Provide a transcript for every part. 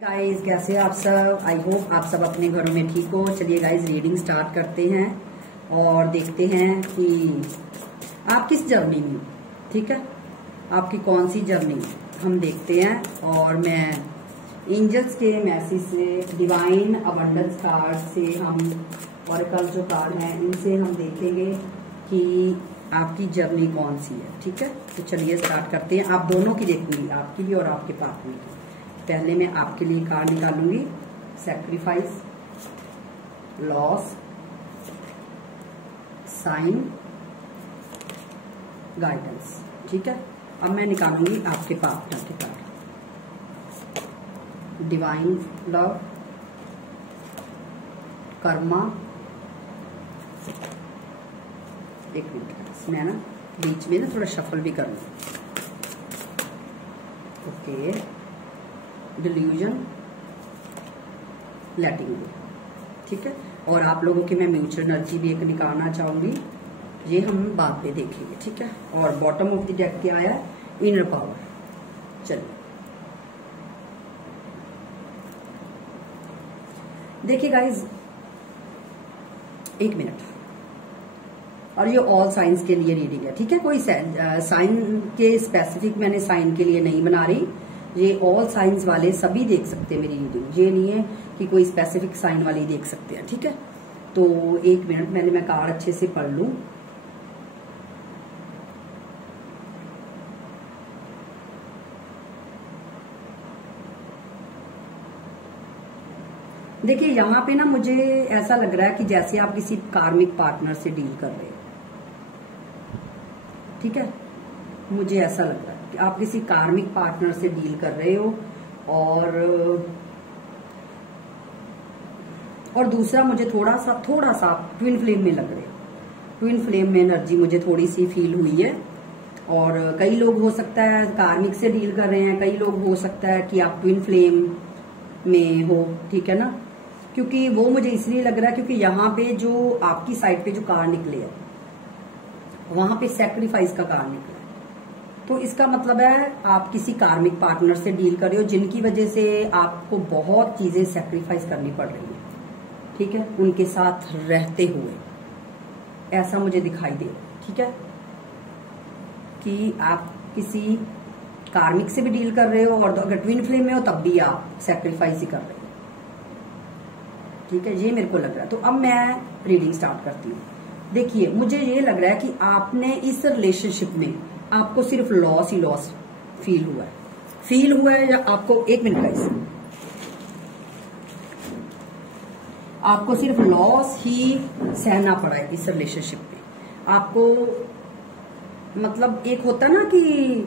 Guys कैसे आप सब। आई होप आप सब अपने घरों में ठीक हो। चलिए गाइस रीडिंग स्टार्ट करते हैं और देखते हैं कि आप किस जर्नी में हो। ठीक है, आपकी कौन सी जर्नी हम देखते हैं। और मैं एंजल्स के मैसेज से, डिवाइन अबंडेंस कार्ड से, हम ऑरेकल जो कार्ड हैं इनसे हम देखेंगे कि आपकी जर्नी कौन सी है। ठीक है, तो चलिए स्टार्ट करते हैं। आप दोनों की देखूंगी, आपके लिए और आपके पार्टनर की। पहले मैं आपके लिए कार्ड निकालूंगी, सैक्रिफाइस, लॉस, साइन, गाइडेंस। ठीक है, अब मैं निकालूंगी आपके पार्टनर के कार्ड, डिवाइन लव, कर्मा। एक मिनट, मैं ना बीच में ना थोड़ा शफल भी करूंगी। ओके, डिल्यूजन, लेटिंग गो। ठीक है, और आप लोगों की मैं म्यूचुअल एनर्जी भी एक निकालना चाहूंगी, ये हम बाद में देखेंगे। ठीक है, और बॉटम ऑफ द डेक क्या आया, इनर पावर। चलिए देखिए गाइज, एक मिनट। और ये ऑल साइंस के लिए रीडिंग है। ठीक है, कोई साइन के स्पेसिफिक मैंने साइन के लिए नहीं बना रही, ये ऑल साइंस वाले सभी देख सकते हैं मेरी रीडिंग। ये नहीं है कि कोई स्पेसिफिक साइन वाले ही देख सकते हैं। ठीक है, तो एक मिनट, मैं कार्ड अच्छे से पढ़ लूं। देखिए यहाँ पे ना मुझे ऐसा लग रहा है कि जैसे आप किसी कार्मिक पार्टनर से डील कर रहे हो। ठीक है, मुझे ऐसा लग रहा है कि आप किसी कार्मिक पार्टनर से डील कर रहे हो। और दूसरा मुझे थोड़ा सा ट्विन फ्लेम में लग रहे हो। ट्विन फ्लेम में एनर्जी मुझे थोड़ी सी फील हुई है। और कई लोग हो सकता है कार्मिक से डील कर रहे हैं, कई लोग हो सकता है कि आप ट्विन फ्लेम में हो। ठीक है ना, क्योंकि वो मुझे इसलिए लग रहा है क्योंकि यहाँ पे जो आपकी साइड पे जो कार्ड निकले हैं वहां पे सैक्रिफाइस का कार्ड निकला है। तो इसका मतलब है आप किसी कार्मिक पार्टनर से डील कर रहे हो जिनकी वजह से आपको बहुत चीजें सैक्रिफाइस करनी पड़ रही है। ठीक है, उनके साथ रहते हुए ऐसा मुझे दिखाई दे रहा है। ठीक है, कि आप किसी कार्मिक से भी डील कर रहे हो और अगर ट्विन फ्लेम में हो तब भी आप सैक्रिफाइस ही कर रहे हो। ठीक है, ये मेरे को लग रहा है। तो अब मैं रीडिंग स्टार्ट करती हूँ। देखिए मुझे ये लग रहा है कि आपने इस रिलेशनशिप में आपको सिर्फ लॉस ही लॉस फील हुआ है या आपको, एक मिनट गाइस, आपको सिर्फ लॉस ही सहना पड़ा है इस रिलेशनशिप में। आपको मतलब एक होता ना कि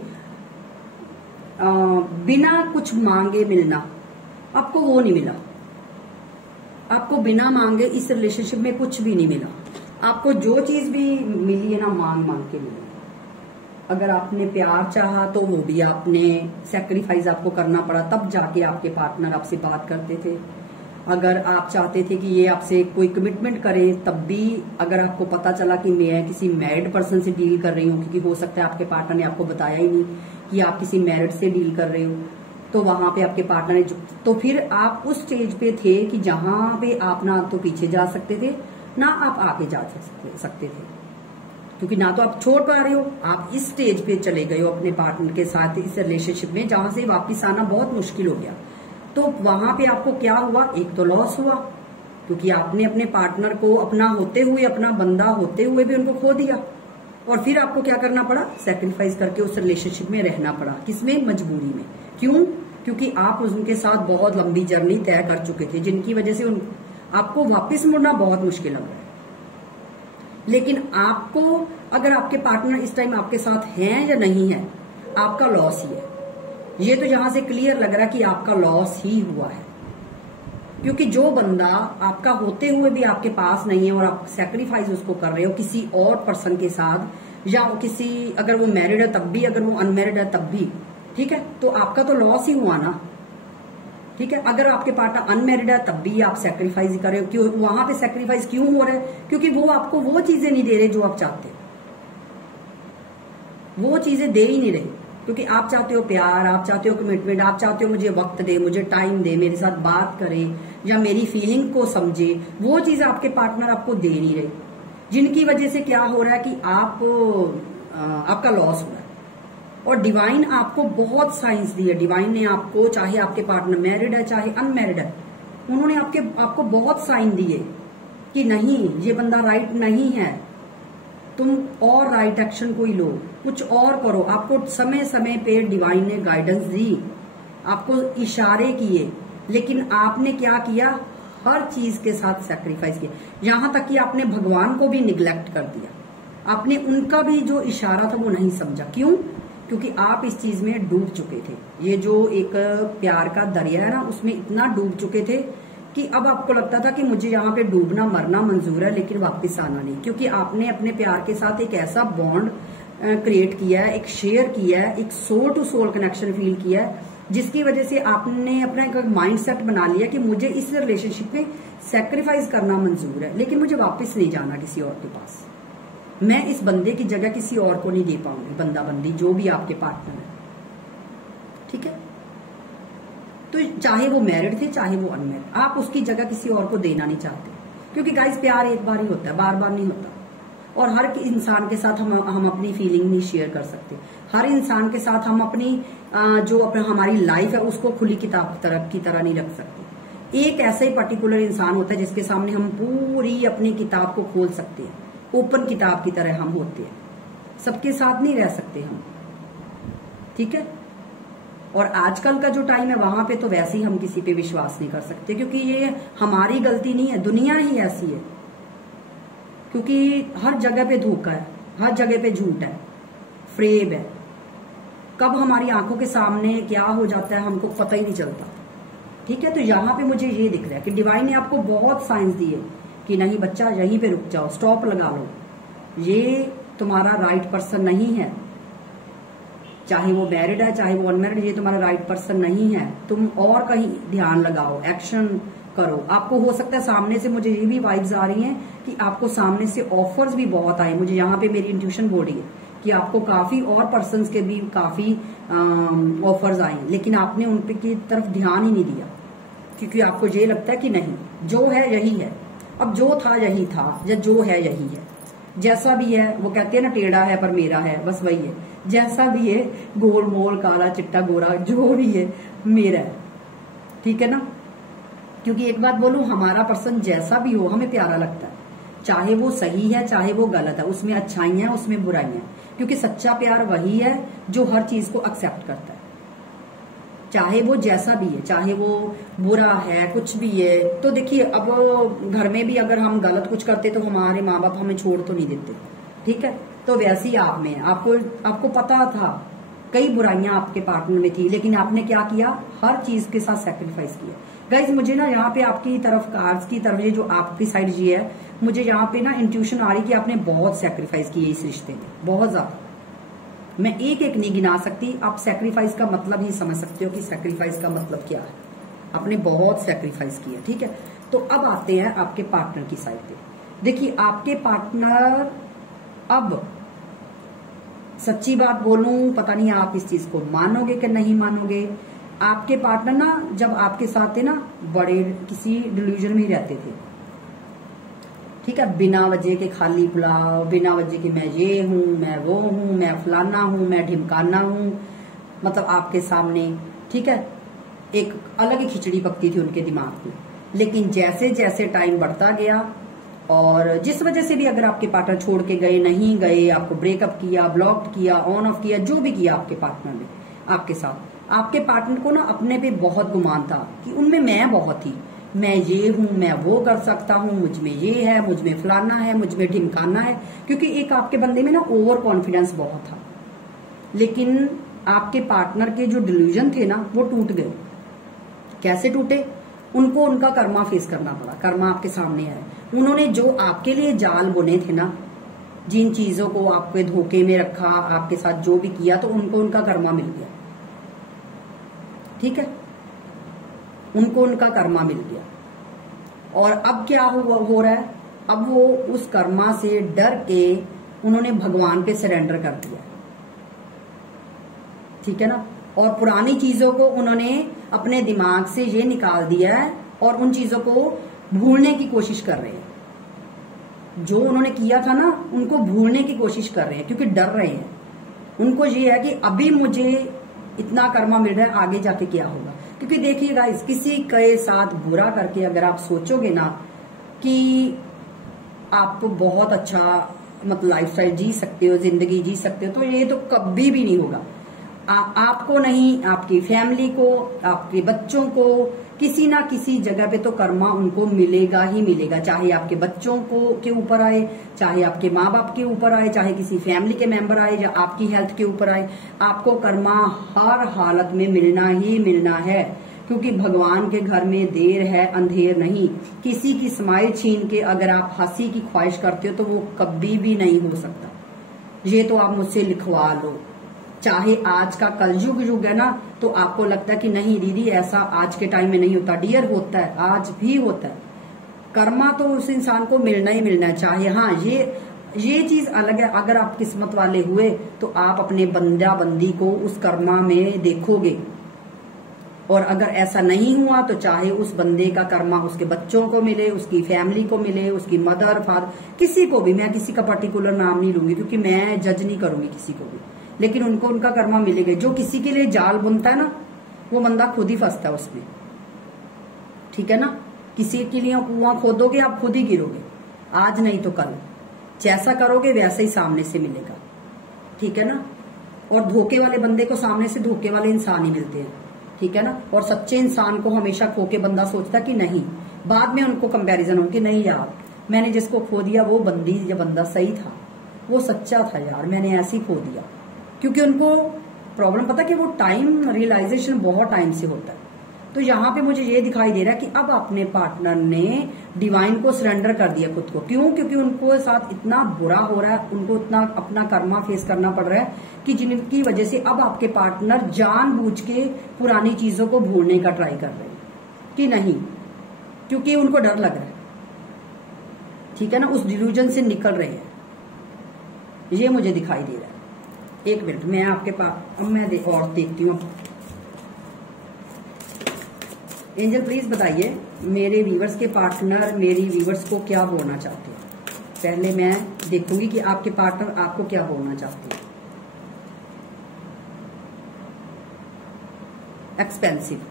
बिना कुछ मांगे मिलना, आपको वो नहीं मिला। आपको बिना मांगे इस रिलेशनशिप में कुछ भी नहीं मिला। आपको जो चीज भी मिली है ना, मांग के मिली। अगर आपने प्यार चाहा तो वो भी आपने सैक्रिफाइस आपको करना पड़ा, तब जाके आपके पार्टनर आपसे बात करते थे। अगर आप चाहते थे कि ये आपसे कोई कमिटमेंट करे तब भी, अगर आपको पता चला कि मैं किसी मैरिड पर्सन से डील कर रही हूँ, क्योंकि हो सकता है आपके पार्टनर ने आपको बताया ही नहीं कि आप किसी मैरिड से डील कर रहे हो, तो वहां पे आपके पार्टनर ने तो फिर आप उस स्टेज पे थे कि जहां पे आप ना तो पीछे जा सकते थे ना आप आगे जा सकते थे, क्योंकि ना तो आप छोड़ पा रहे हो, आप इस स्टेज पे चले गए हो अपने पार्टनर के साथ इस रिलेशनशिप में जहां से वापस आना बहुत मुश्किल हो गया। तो वहां पे आपको क्या हुआ, एक तो लॉस हुआ क्योंकि आपने अपने पार्टनर को अपना होते हुए, अपना बंदा होते हुए भी उनको खो दिया। और फिर आपको क्या करना पड़ा, सैक्रिफाइस करके उस रिलेशनशिप में रहना पड़ा। किसमें, मजबूरी में। क्यों, क्योंकि आप उनके साथ बहुत लंबी जर्नी तय कर चुके थे, जिनकी वजह से आपको वापस मुड़ना बहुत मुश्किल लग रहा है। लेकिन आपको, अगर आपके पार्टनर इस टाइम आपके साथ हैं या नहीं है, आपका लॉस ही है। ये तो यहां से क्लियर लग रहा है कि आपका लॉस ही हुआ है, क्योंकि जो बंदा आपका होते हुए भी आपके पास नहीं है और आप सैक्रिफाइस उसको कर रहे हो किसी और पर्सन के साथ, या किसी, अगर वो मैरिड है तब भी, अगर वो अनमैरिड है तब भी। ठीक है, तो आपका तो लॉस ही हुआ ना। ठीक है, अगर आपके पार्टनर अनमैरिड है तब भी आप सैक्रिफाइस ही कर रहे हो। क्यों वहां पे सैक्रिफाइस क्यों हो रहा है, क्योंकि वो आपको वो चीजें नहीं दे रहे जो आप चाहते हो, वो चीजें दे ही नहीं रहे। क्योंकि आप चाहते हो प्यार, आप चाहते हो कमिटमेंट, आप चाहते हो मुझे वक्त दे, मुझे टाइम दे, मेरे साथ बात करे या मेरी फीलिंग को समझे। वो चीज आपके पार्टनर आपको दे नहीं रहे, जिनकी वजह से क्या हो रहा है कि आपका लॉस हो रहा है। और डिवाइन आपको बहुत साइंस दी है। डिवाइन ने आपको, चाहे आपके पार्टनर मैरिड है चाहे अनमैरिड है, उन्होंने आपको बहुत साइन दिए कि नहीं, ये बंदा राइट नहीं है, तुम और राइट एक्शन कोई लो, कुछ और करो। आपको समय समय पे डिवाइन ने गाइडेंस दी, आपको इशारे किए, लेकिन आपने क्या किया, हर चीज के साथ सैक्रिफाइस किया। यहां तक कि आपने भगवान को भी निग्लेक्ट कर दिया, आपने उनका भी जो इशारा था वो नहीं समझा। क्यों? क्योंकि आप इस चीज में डूब चुके थे। ये जो एक प्यार का दरिया है ना, उसमें इतना डूब चुके थे कि अब आपको लगता था कि मुझे यहाँ पे डूबना मरना मंजूर है, लेकिन वापस आना नहीं। क्योंकि आपने अपने प्यार के साथ एक ऐसा बॉन्ड क्रिएट किया है, एक शेयर किया है, एक soul to soul connection feel किया है, जिसकी वजह से आपने अपना एक माइंड सेट बना लिया कि मुझे इस रिलेशनशिप में सैक्रिफाइस करना मंजूर है, लेकिन मुझे वापस नहीं जाना किसी और के पास। मैं इस बंदे की जगह किसी और को नहीं दे पाऊंगी, बंदा बंदी जो भी आपके पार्टनर है, ठीक है। तो चाहे वो मैरिड थे चाहे वो अनमैरिड, आप उसकी जगह किसी और को देना नहीं चाहते। क्योंकि गाइस, प्यार एक बार ही होता है, बार बार नहीं होता। और हर इंसान के साथ हम अपनी फीलिंग नहीं शेयर कर सकते। हर इंसान के साथ हम अपनी हमारी लाइफ है उसको खुली किताब की तरह नहीं रख सकते। एक ऐसा ही पर्टिकुलर इंसान होता है जिसके सामने हम पूरी अपनी किताब को खोल सकते हैं, ओपन किताब की तरह हम होते हैं। सबके साथ नहीं रह सकते हम, ठीक है। और आजकल का जो टाइम है वहां पे तो वैसे ही हम किसी पे विश्वास नहीं कर सकते, क्योंकि ये हमारी गलती नहीं है, दुनिया ही ऐसी है। क्योंकि हर जगह पे धोखा है, हर जगह पे झूठ है, फ्रेब है। कब हमारी आंखों के सामने क्या हो जाता है हमको पता ही नहीं चलता, ठीक है। तो यहाँ पे मुझे ये दिख रहा है कि डिवाइन ने आपको बहुत साइंस दी है कि नहीं बच्चा, यहीं पे रुक जाओ, स्टॉप लगा लो, ये तुम्हारा राइट पर्सन नहीं है। चाहे वो मैरिड है चाहे वो अनमैरिड, ये तुम्हारा राइट पर्सन नहीं है। तुम और कहीं ध्यान लगाओ, एक्शन करो। आपको हो सकता है सामने से, मुझे ये भी वाइब्स आ रही हैं कि आपको सामने से ऑफर्स भी बहुत आए। मुझे यहाँ पे मेरी इंट्यूशन बोल रही है कि आपको काफी और पर्सन्स के भी काफी ऑफर्स आए, लेकिन आपने उन पे की तरफ ध्यान ही नहीं दिया, क्योंकि आपको ये लगता है कि नहीं, जो है यही है। अब जो था यही था, या जो है यही है, जैसा भी है। वो कहते हैं ना, टेढ़ा है पर मेरा है, बस वही है। जैसा भी है, गोल मोल काला चिट्टा गोरा, जो भी है मेरा है, ठीक है ना। क्योंकि एक बात बोलूं, हमारा पर्सन जैसा भी हो हमें प्यारा लगता है, चाहे वो सही है चाहे वो गलत है, उसमें अच्छाइयां उसमें बुराइयां। क्योंकि सच्चा प्यार वही है जो हर चीज को एक्सेप्ट करता है, चाहे वो जैसा भी है, चाहे वो बुरा है, कुछ भी है। तो देखिए, अब घर में भी अगर हम गलत कुछ करते तो हमारे माँ बाप हमें छोड़ तो नहीं देते, ठीक है। तो वैसे ही आप में, आपको पता था कई बुराइयां आपके पार्टनर में थी, लेकिन आपने क्या किया, हर चीज के साथ सैक्रिफाइस किया। गाइज, मुझे ना यहाँ पे आपकी तरफ, कार्ड्स की तरफ, ये जो आपकी साइड ये है, मुझे यहाँ पे ना इंट्यूशन आ रही कि आपने बहुत सैक्रिफाइस किए इस रिश्ते में, बहुत ज्यादा। मैं एक एक नहीं गिना सकती, आप सैक्रिफाइस का मतलब ही समझ सकते हो कि सैक्रिफाइस का मतलब क्या है। आपने बहुत सैक्रिफाइस किया, ठीक है। तो अब आते हैं आपके पार्टनर की साइड पे। देखिए, आपके पार्टनर, अब सच्ची बात बोलूं, पता नहीं आप इस चीज को मानोगे कि नहीं मानोगे, आपके पार्टनर ना जब आपके साथ थे ना, बड़े किसी डिल्यूजन में ही रहते थे, ठीक है। बिना वजह के खाली पुलाव, बिना वजह के मैं ये हूं, मैं वो हूं, मैं फलाना हूं, मैं ढिमकाना हूं, मतलब आपके सामने, ठीक है। एक अलग ही खिचड़ी पकती थी उनके दिमाग में। लेकिन जैसे जैसे टाइम बढ़ता गया, और जिस वजह से भी अगर आपके पार्टनर छोड़ के गए, नहीं गए, आपको ब्रेकअप किया, ब्लॉक किया, ऑन ऑफ किया, जो भी किया आपके पार्टनर ने आपके साथ, आपके पार्टनर को ना अपने पे बहुत गुमान था कि उनमें मैं बहुत थी, मैं ये हूं, मैं वो कर सकता हूं, मुझ में ये है, मुझ में फलाना है, मुझ में ढिमकाना है। क्योंकि एक आपके बंदे में ना ओवर कॉन्फिडेंस बहुत था। लेकिन आपके पार्टनर के जो डिल्यूजन थे ना, वो टूट गए। कैसे टूटे? उनको उनका कर्मा फेस करना पड़ा। कर्मा आपके सामने है। उन्होंने जो आपके लिए जाल बुने थे ना, जिन चीजों को आपके धोखे में रखा, आपके साथ जो भी किया, तो उनको उनका कर्मा मिल गया, ठीक है। उनको उनका कर्मा मिल गया। और अब क्या हो रहा है, अब वो उस कर्मा से डर के उन्होंने भगवान पे सरेंडर कर दिया। ठीक है ना। और पुरानी चीजों को उन्होंने अपने दिमाग से ये निकाल दिया है और उन चीजों को भूलने की कोशिश कर रहे हैं। जो उन्होंने किया था ना, उनको भूलने की कोशिश कर रहे हैं क्योंकि डर रहे हैं। उनको ये है कि अभी मुझे इतना कर्मा मिल रहा है, आगे जाके क्या होगा। क्योंकि देखिए गाइस, किसी के साथ बुरा करके अगर आप सोचोगे ना कि आप बहुत अच्छा मतलब लाइफस्टाइल जी सकते हो, जिंदगी जी सकते हो, तो ये तो कभी भी नहीं होगा। आपको नहीं, आपकी फैमिली को, आपके बच्चों को, किसी ना किसी जगह पे तो कर्मा उनको मिलेगा ही मिलेगा। चाहे आपके बच्चों को के ऊपर आए, चाहे आपके माँ बाप के ऊपर आए, चाहे किसी फैमिली के मेंबर आए, या आपकी हेल्थ के ऊपर आए, आपको कर्मा हर हालत में मिलना ही मिलना है। क्योंकि भगवान के घर में देर है अंधेर नहीं। किसी की स्माइल छीन के अगर आप हंसी की ख्वाहिश करते हो तो वो कभी भी नहीं हो सकता। ये तो आप मुझसे लिखवा लो। चाहे आज का कलयुग युग है ना, तो आपको लगता है कि नहीं दीदी ऐसा आज के टाइम में नहीं होता। डियर होता है, आज भी होता है। कर्मा तो उस इंसान को मिलना ही मिलना है। चाहे हाँ, ये चीज अलग है, अगर आप किस्मत वाले हुए तो आप अपने बंदा बंदी को उस कर्मा में देखोगे, और अगर ऐसा नहीं हुआ तो चाहे उस बंदे का कर्मा उसके बच्चों को मिले, उसकी फैमिली को मिले, उसकी मदर फादर, किसी को भी। मैं किसी का पर्टिकुलर नाम नहीं लूंगी क्योंकि मैं जज नहीं करूंगी किसी को भी, लेकिन उनको उनका कर्मा मिलेगा। जो किसी के लिए जाल बुनता है ना, वो बंदा खुद ही फंसता है उसमें, ठीक है ना। किसी के लिए कुआं खोदोगे, आप खुद ही गिरोगे, आज नहीं तो कल। जैसा करोगे वैसा ही सामने से मिलेगा, ठीक है ना। और धोखे वाले बंदे को सामने से धोखे वाले इंसान ही मिलते हैं, ठीक है ना। और सच्चे इंसान को हमेशा खो के बंदा सोचता कि नहीं, बाद में उनको कंपैरिजन होती, नहीं यार मैंने जिसको खो दिया वो बंदी या बंदा सही था, वो सच्चा था यार, मैंने ऐसे ही खो दिया। क्योंकि उनको प्रॉब्लम पता कि वो टाइम रियलाइजेशन बहुत टाइम से होता है। तो यहाँ पे मुझे ये दिखाई दे रहा है कि अब अपने पार्टनर ने डिवाइन को सरेंडर कर दिया खुद को। क्यों? क्योंकि उनको साथ इतना बुरा हो रहा है, उनको इतना अपना कर्मा फेस करना पड़ रहा है कि जिनकी वजह से अब आपके पार्टनर जानबूझ के पुरानी चीजों को भूलने का ट्राई कर रहे हैं कि नहीं, क्योंकि उनको डर लग रहा है, ठीक है ना। उस डिल्यूजन से निकल रहे हैं, ये मुझे दिखाई दे रहा है। एक मिनट, मैं आपके पास अब मैं और देखती हूँ। एंजल प्लीज बताइए मेरे व्यूवर्स के पार्टनर मेरी व्यूवर्स को क्या बोलना चाहते हैं। पहले मैं देखूंगी कि आपके पार्टनर आपको क्या बोलना चाहते हैं। एक्सपेंसिव,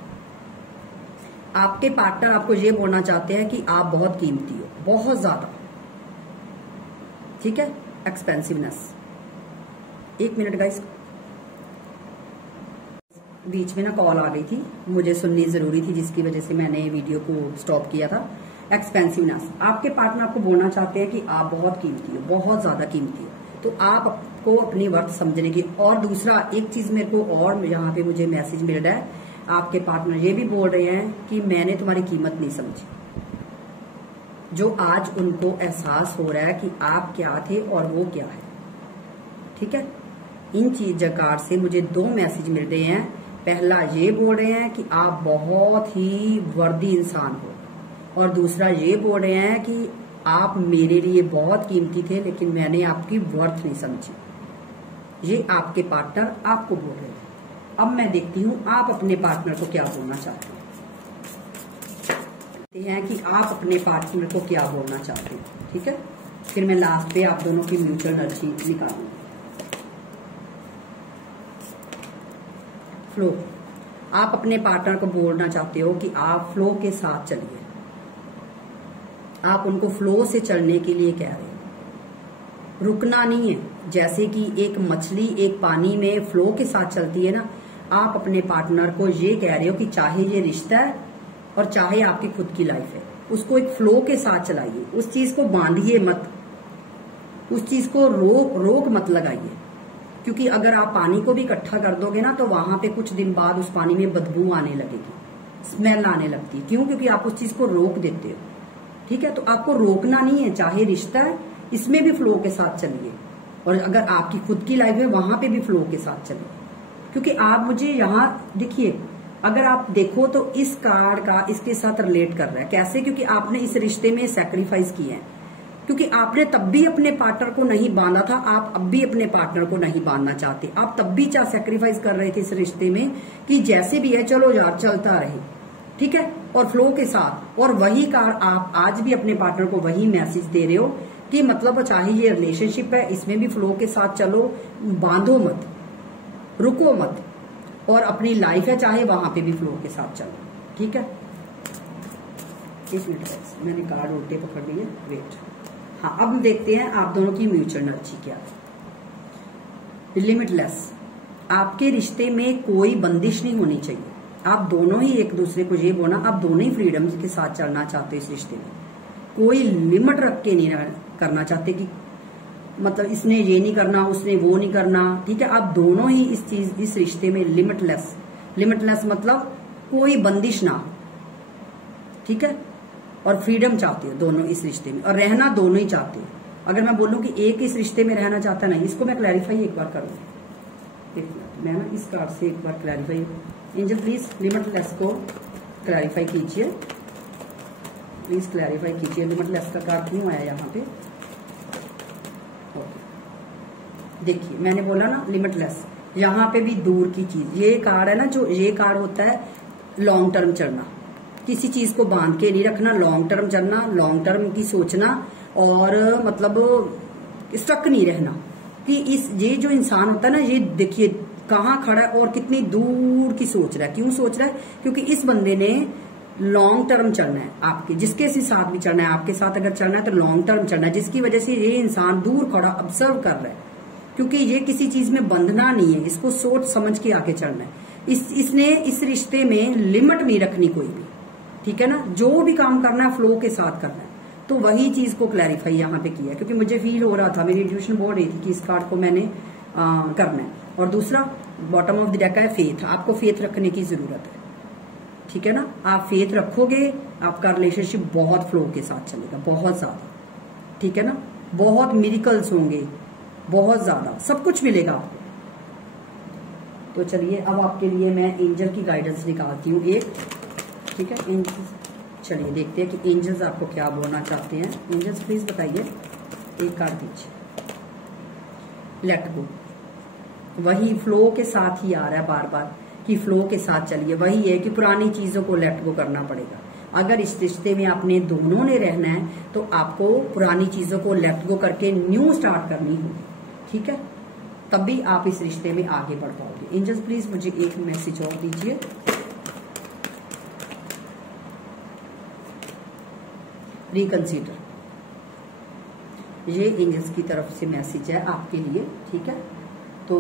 आपके पार्टनर आपको ये बोलना चाहते हैं कि आप बहुत कीमती हो, बहुत ज्यादा, ठीक है। एक्सपेंसिवनेस। एक मिनट गाइस, बीच में ना कॉल आ गई थी, मुझे सुननी जरूरी थी, जिसकी वजह से मैंने वीडियो को स्टॉप किया था। एक्सपेंसिवनेस, आपके पार्टनर आपको बोलना चाहते हैं कि आप बहुत कीमती हो, बहुत ज्यादा कीमती हो, तो आपको अपनी वर्थ समझने की। और दूसरा एक चीज मेरे को और यहाँ पे मुझे मैसेज मिल रहा है, आपके पार्टनर ये भी बोल रहे हैं कि मैंने तुम्हारी कीमत नहीं समझी। जो आज उनको एहसास हो रहा है कि आप क्या थे और वो क्या है, ठीक है। इन चीज जकार से मुझे दो मैसेज मिल रहे हैं। पहला ये बोल रहे हैं कि आप बहुत ही वर्दी इंसान हो, और दूसरा ये बोल रहे हैं कि आप मेरे लिए बहुत कीमती थे लेकिन मैंने आपकी वर्थ नहीं समझी। ये आपके पार्टनर आपको बोल रहे हैं। अब मैं देखती हूँ आप अपने पार्टनर को क्या बोलना चाहते हैं कि आप अपने पार्टनर को क्या बोलना चाहते हैं, ठीक है। फिर मैं लास्ट पे आप दोनों की म्यूचुअल एनर्जी निकालूंगी। फ्लो, आप अपने पार्टनर को बोलना चाहते हो कि आप फ्लो के साथ चलिए। आप उनको फ्लो से चलने के लिए कह रहे हो, रुकना नहीं है। जैसे कि एक मछली एक पानी में फ्लो के साथ चलती है ना, आप अपने पार्टनर को ये कह रहे हो कि चाहे ये रिश्ता है और चाहे आपकी खुद की लाइफ है, उसको एक फ्लो के साथ चलाइए। उस चीज को बांधिए मत, उस चीज को रोक मत लगाइए। क्योंकि अगर आप पानी को भी इकट्ठा कर दोगे ना, तो वहां पे कुछ दिन बाद उस पानी में बदबू आने लगेगी, स्मेल आने लगती है। क्यों? क्योंकि आप उस चीज को रोक देते हो, ठीक है। तो आपको रोकना नहीं है, चाहे रिश्ता है इसमें भी फ्लो के साथ चलिए, और अगर आपकी खुद की लाइफ है वहां पे भी फ्लो के साथ चलिए। क्योंकि आप मुझे यहाँ देखिए, अगर आप देखो तो इस कार्ड का इसके साथ रिलेट कर रहा है। कैसे? क्योंकि आपने इस रिश्ते में सैक्रिफाइस किया है। क्योंकि आपने तब भी अपने पार्टनर को नहीं बांधा था, आप अब भी अपने पार्टनर को नहीं बांधना चाहते। आप तब भी सैक्रिफाइस कर रहे थे इस रिश्ते में कि जैसे भी है चलो यार चलता रहे, ठीक है, और फ्लो के साथ। और वही आप आज भी अपने पार्टनर को वही मैसेज दे रहे हो कि मतलब चाहे ये रिलेशनशिप है, इसमें भी फ्लो के साथ चलो, बांधो मत, रुको मत, और अपनी लाइफ है चाहे वहां पे भी फ्लो के साथ चलो, ठीक है। एक मिनट मैंने कार्ड उल्टे पकड़ लिए, वेट। हाँ, अब देखते हैं आप दोनों की म्यूचुअल एनर्जी क्या है। लिमिटलेस, आपके रिश्ते में कोई बंदिश नहीं होनी चाहिए। आप दोनों ही एक दूसरे को ये बोलना, आप दोनों ही फ्रीडम के साथ चलना चाहते हो इस रिश्ते में। कोई लिमिट रख के नहीं करना चाहते कि मतलब इसने ये नहीं करना, उसने वो नहीं करना, ठीक है। आप दोनों ही इस रिश्ते में लिमिटलेस मतलब कोई बंदिश ना, ठीक है। और फ्रीडम चाहते हो दोनों इस रिश्ते में, और रहना दोनों ही चाहते हो। अगर मैं बोलूं कि एक इस रिश्ते में रहना चाहता नहीं, इसको मैं क्लैरिफाई एक बार करूंगी। मैं ना इस कार्ड से एक बार क्लैरिफाई, एंजल प्लीज लिमिटलेस को क्लैरिफाई कीजिए, प्लीज क्लैरिफाई कीजिए लिमिटलेस का कार्ड क्यों आया यहाँ पे। ओके, देखिए मैंने बोला ना लिमिटलेस, यहाँ पे भी दूर की चीज, ये कार्ड है ना, जो ये कार्ड होता है लॉन्ग टर्म चलना, किसी चीज को बांध के नहीं रखना, लॉन्ग टर्म चलना, लॉन्ग टर्म की सोचना, और मतलब स्टक नहीं रहना कि ये जो इंसान होता है ना, ये देखिए कहाँ खड़ा है और कितनी दूर की सोच रहा है। क्यों सोच रहा है? क्योंकि इस बंदे ने लॉन्ग टर्म चलना है, आपके जिसके साथ भी चलना है, आपके साथ अगर चलना है तो लॉन्ग टर्म चलना है, जिसकी वजह से ये इंसान दूर खड़ा ऑब्जर्व कर रहा है, क्योंकि ये किसी चीज में बंधना नहीं है, इसको सोच समझ के आके चलना है। इसने इस रिश्ते में लिमिट नहीं रखनी कोई भी, ठीक है ना। जो भी काम करना है फ्लो के साथ करना है, तो वही चीज को क्लैरिफाई यहाँ पे किया, क्योंकि मुझे फील हो रहा था, मेरी इंट्यूशन बोल रही थी कि इस कार्ड को मैंने करना है। और दूसरा बॉटम ऑफ द डेक है फेथ, आपको फेथ रखने की जरूरत है, ठीक है ना। आप फेथ रखोगे, आपका रिलेशनशिप बहुत फ्लो के साथ चलेगा, बहुत ज्यादा, ठीक है ना। बहुत मिरेकल्स होंगे, बहुत ज्यादा सब कुछ मिलेगा आपको। तो चलिए अब आपके लिए मैं एंजल की गाइडेंस निकालती हूँ एक, ठीक है। चलिए देखते हैं कि एंजल्स आपको क्या बोलना चाहते हैं। एंजल्स प्लीज बताइए, एक कार्ड दीजिए। लेट गो, वही फ्लो के साथ ही आ रहा है बार बार कि फ्लो के साथ चलिए। वही है कि पुरानी चीजों को लेट गो करना पड़ेगा। अगर इस रिश्ते में आपने दोनों ने रहना है तो आपको पुरानी चीजों को लेट गो करके न्यू स्टार्ट करनी होगी, ठीक है। तभी आप इस रिश्ते में आगे बढ़ पाओगे। एंजल्स प्लीज मुझे एक मैसेज और दीजिए। रिकंसीडर, ये एंजल्स की तरफ से मैसेज है आपके लिए, ठीक है। तो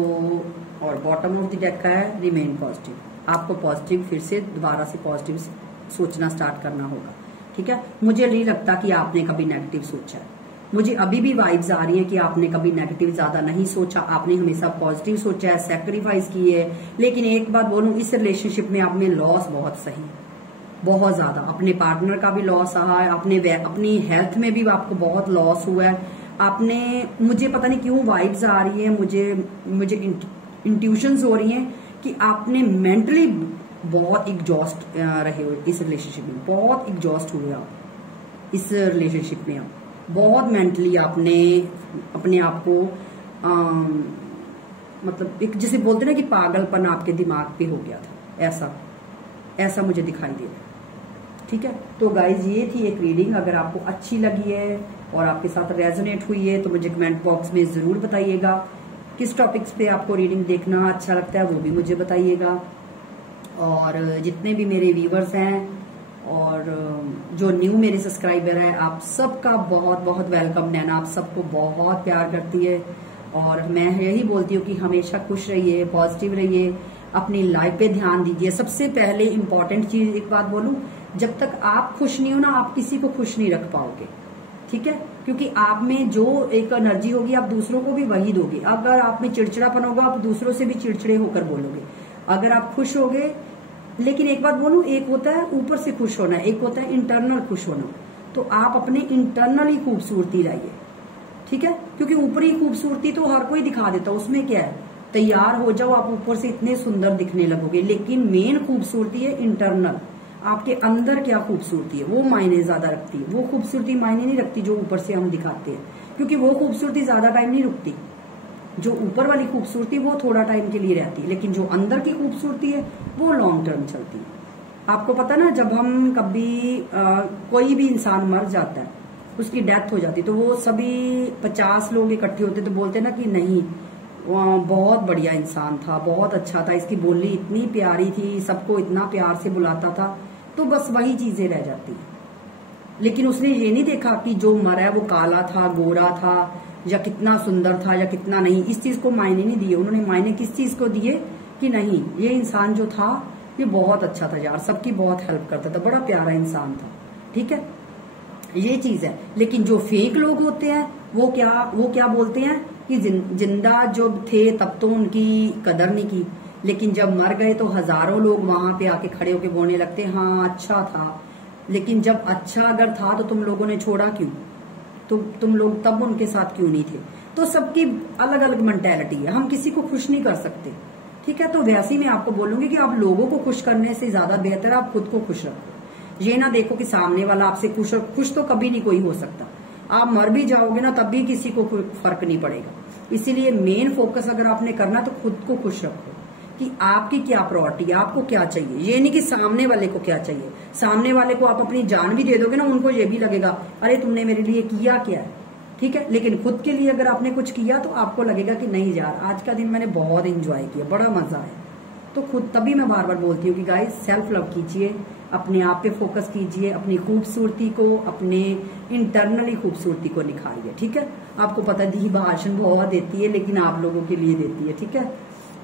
और बॉटम ऑफ द डेक का है रिमेन पॉजिटिव, आपको पॉजिटिव फिर से दोबारा से पॉजिटिव सोचना स्टार्ट करना होगा, ठीक है। मुझे नहीं लगता कि आपने कभी नेगेटिव सोचा है, मुझे अभी भी वाइब्स आ रही है कि आपने कभी नेगेटिव ज्यादा नहीं सोचा, आपने हमेशा पॉजिटिव सोचा है, सैक्रिफाइस किए है। लेकिन एक बात बोलूं, इस रिलेशनशिप में आप में लॉस बहुत सही, बहुत ज्यादा, अपने पार्टनर का भी लॉस रहा है, अपनी हेल्थ में भी आपको बहुत लॉस हुआ है। आपने, मुझे पता नहीं क्यों वाइब्स आ रही है, मुझे इंट्यूशंस हो रही हैं कि आपने मेंटली बहुत एग्जॉस्ट रहे हो इस रिलेशनशिप में, बहुत एग्जॉस्ट हुए आप इस रिलेशनशिप में। आप बहुत मेंटली आपने अपने आप को मतलब एक जिसे बोलते ना कि पागलपन आपके दिमाग पे हो गया था, ऐसा मुझे दिखाई दे रहा है, ठीक है। तो गाइज ये थी एक रीडिंग, अगर आपको अच्छी लगी है और आपके साथ रेजोनेट हुई है तो मुझे कमेंट बॉक्स में जरूर बताइएगा। किस टॉपिक्स पे आपको रीडिंग देखना अच्छा लगता है वो भी मुझे बताइएगा। और जितने भी मेरे व्यूवर्स हैं और जो न्यू मेरे सब्सक्राइबर है, आप सबका बहुत बहुत वेलकम। नैना आप सबको बहुत प्यार करती है और मैं यही बोलती हूँ कि हमेशा खुश रहिए, पॉजिटिव रहिए, अपनी लाइफ पे ध्यान दीजिए। सबसे पहले इम्पोर्टेंट चीज एक बात बोलूं, जब तक आप खुश नहीं हो ना, आप किसी को खुश नहीं रख पाओगे, ठीक है। क्योंकि आप में जो एक एनर्जी होगी आप दूसरों को भी वही दोगे। अगर आप में चिड़चिड़ापन होगा आप दूसरों से भी चिड़चिड़े होकर बोलोगे। अगर आप खुश होगे, लेकिन एक बात बोलूं, एक होता है ऊपर से खुश होना, एक होता है इंटरनल खुश होना। तो आप अपने इंटरनल ही खूबसूरती लाइए, ठीक है। क्योंकि ऊपरी खूबसूरती तो हर कोई दिखा देता, उसमें क्या है, तैयार हो जाओ आप ऊपर से इतने सुंदर दिखने लगोगे। लेकिन मेन खूबसूरती है इंटरनल, आपके अंदर क्या खूबसूरती है वो मायने ज्यादा रखती है। वो खूबसूरती मायने नहीं रखती जो ऊपर से हम दिखाते हैं, क्योंकि वो खूबसूरती ज्यादा टाइम नहीं रुकती। जो ऊपर वाली खूबसूरती वो थोड़ा टाइम के लिए रहती है, लेकिन जो अंदर की खूबसूरती है वो लॉन्ग टर्म चलती है। आपको पता ना, जब हम कभी कोई भी इंसान मर जाता है, उसकी डेथ हो जाती, तो वो सभी 50 लोग इकट्ठे होते तो बोलते ना कि नहीं बहुत बढ़िया इंसान था, बहुत अच्छा था, इसकी बोली इतनी प्यारी थी, सबको इतना प्यार से बुलाता था। तो बस वही चीजें रह जाती हैं। लेकिन उसने ये नहीं देखा कि जो मरा है वो काला था, गोरा था, या कितना सुंदर था या कितना नहीं। इस चीज को मायने नहीं दिए उन्होंने। मायने किस चीज को दिए कि नहीं ये इंसान जो था ये बहुत अच्छा था यार, सबकी बहुत हेल्प करता था, बड़ा प्यारा इंसान था। ठीक है, ये चीज है। लेकिन जो फेक लोग होते हैं वो क्या बोलते हैं कि जिंदा जो थे तब तो उनकी कदर नहीं की, लेकिन जब मर गए तो हजारों लोग वहां पे आके खड़े होके बोलने लगते हैं हाँ अच्छा था। लेकिन जब अच्छा अगर था तो तुम लोगों ने छोड़ा क्यों? तो तुम लोग तब उनके साथ क्यों नहीं थे? तो सबकी अलग अलग मेंटेलिटी है, हम किसी को खुश नहीं कर सकते। ठीक है, तो वैसे ही मैं आपको बोलूंगी कि आप लोगों को खुश करने से ज्यादा बेहतर आप खुद को खुश रखो। ये ना देखो कि सामने वाला आपसे खुश तो कभी नहीं कोई हो सकता। आप मर भी जाओगे ना तब भी किसी को फर्क नहीं पड़ेगा। इसीलिए मेन फोकस अगर आपने करना तो खुद को खुश रखो कि आपकी क्या प्रायोरिटी है, आपको क्या चाहिए। ये नहीं कि सामने वाले को क्या चाहिए। सामने वाले को आप अपनी जान भी दे दोगे ना, उनको ये भी लगेगा अरे तुमने मेरे लिए किया क्या है। ठीक है, लेकिन खुद के लिए अगर आपने कुछ किया तो आपको लगेगा कि नहीं यार आज का दिन मैंने बहुत एंजॉय किया, बड़ा मजा आया। तो खुद तभी मैं बार बार बोलती हूँ कि गाइस सेल्फ लव कीजिए, अपने आप पे फोकस कीजिए, अपनी खूबसूरती को, अपने इंटरनली खूबसूरती को निखारिए। ठीक है, आपको पता दी भाषण बहुत देती है लेकिन आप लोगों के लिए देती है। ठीक है,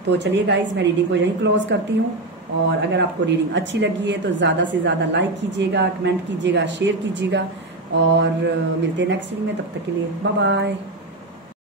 तो चलिए गाइस मैं रीडिंग को यहीं क्लोज करती हूँ। और अगर आपको रीडिंग अच्छी लगी है तो ज्यादा से ज्यादा लाइक कीजिएगा, कमेंट कीजिएगा, शेयर कीजिएगा, और मिलते हैं नेक्स्ट वीडियो में। तब तक के लिए बाय बाय।